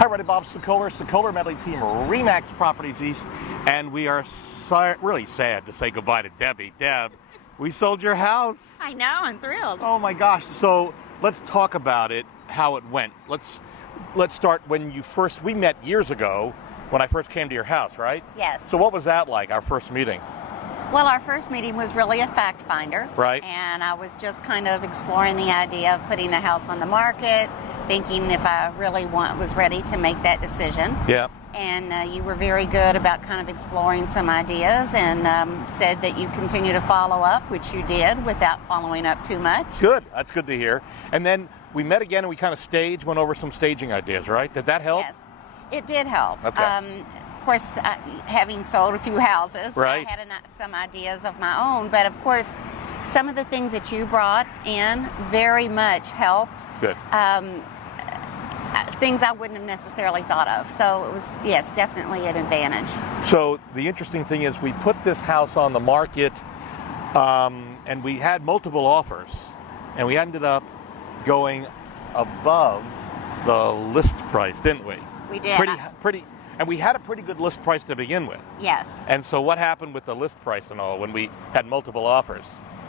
Hi, everybody. Bob Sokoler Medley Team, Remax Properties East, and we are really sad to say goodbye to Debbie. Deb, we sold your house. I know, I'm thrilled. Oh my gosh! So let's talk about it, how it went. Let's start when we met years ago when I first came to your house, right? Yes. So what was that like, our first meeting? Well, our first meeting was really a fact finder. Right. And I was just kind of exploring the idea of putting the house on the market, thinking if I really was ready to make that decision. Yeah. And you were very good about kind of exploring some ideas and said that you continue to follow up, which you did without following up too much. Good. That's good to hear. And then we met again and we kind of went over some staging ideas, right? Did that help? Yes, it did help. Okay. Of course, having sold a few houses, right. I had some ideas of my own, but of course, some of the things that you brought in very much helped. Good. Things I wouldn't have necessarily thought of. So it was, yes, definitely an advantage. So the interesting thing is we put this house on the market and we had multiple offers, and we ended up going above the list price, didn't we? We did. Pretty. And we had a pretty good list price to begin with. Yes. And so what happened with the list price and all when we had multiple offers?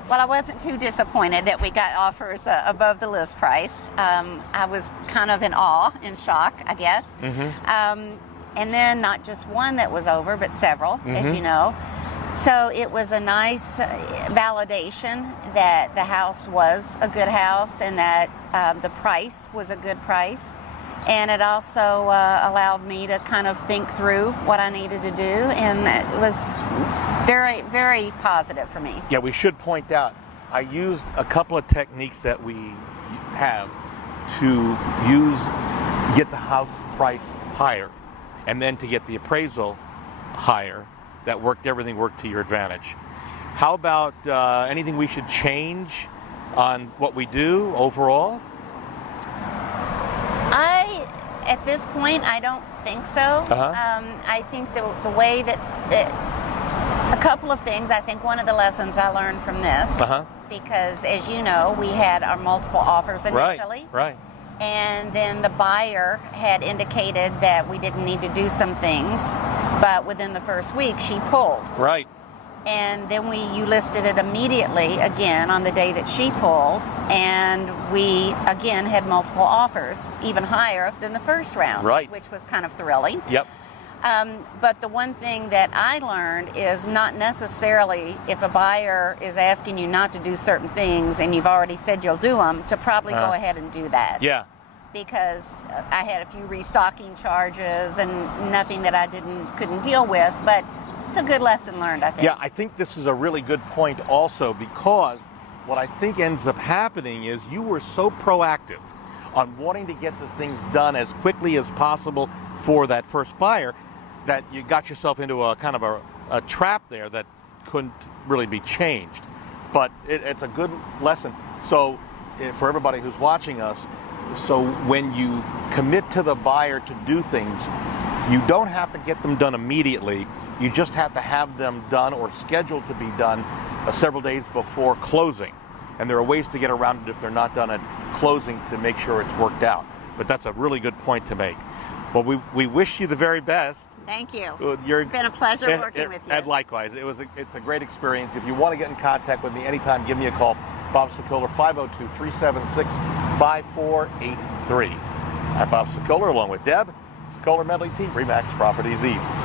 Well, I wasn't too disappointed that we got offers above the list price. I was kind of in awe, in shock, I guess. Mm-hmm. And then not just one that was over, but several, mm-hmm. as you know. So it was a nice validation that the house was a good house and that the price was a good price. And it also allowed me to kind of think through what I needed to do, and it was very, very positive for me. Yeah, we should point out, I used a couple of techniques that we have to get the house price higher, and then to get the appraisal higher. Everything worked to your advantage. How about anything we should change on what we do overall? At this point, I don't think so. Uh-huh. I think the way that a couple of things. I think one of the lessons I learned from this, uh-huh. because as you know, we had our multiple offers initially. Right. And then the buyer had indicated that we didn't need to do some things, but within the first week, she pulled. Right. And then you listed it immediately again on the day that she pulled, and we again had multiple offers, even higher than the first round, right. which was kind of thrilling. Yep. But the one thing that I learned is not necessarily if a buyer is asking you not to do certain things and you've already said you'll do them, to probably go ahead and do that. Yeah. Because I had a few restocking charges and nothing that I couldn't deal with, but it's a good lesson learned, I think. Yeah, I think this is a really good point also, because what I think ends up happening is you were so proactive on wanting to get the things done as quickly as possible for that first buyer that you got yourself into a kind of a trap there that couldn't really be changed. But it's a good lesson. So for everybody who's watching us, so when you commit to the buyer to do things, you don't have to get them done immediately. You just have to have them done or scheduled to be done several days before closing. And there are ways to get around it if they're not done at closing to make sure it's worked out. But that's a really good point to make. Well, we wish you the very best. Thank you. It's been a pleasure working with you. And likewise, it's a great experience. If you want to get in contact with me anytime, give me a call. Bob Sokoler, 502-376-5483. I'm Bob Sokoler along with Deb, Sokoler Medley Team, Remax Properties East.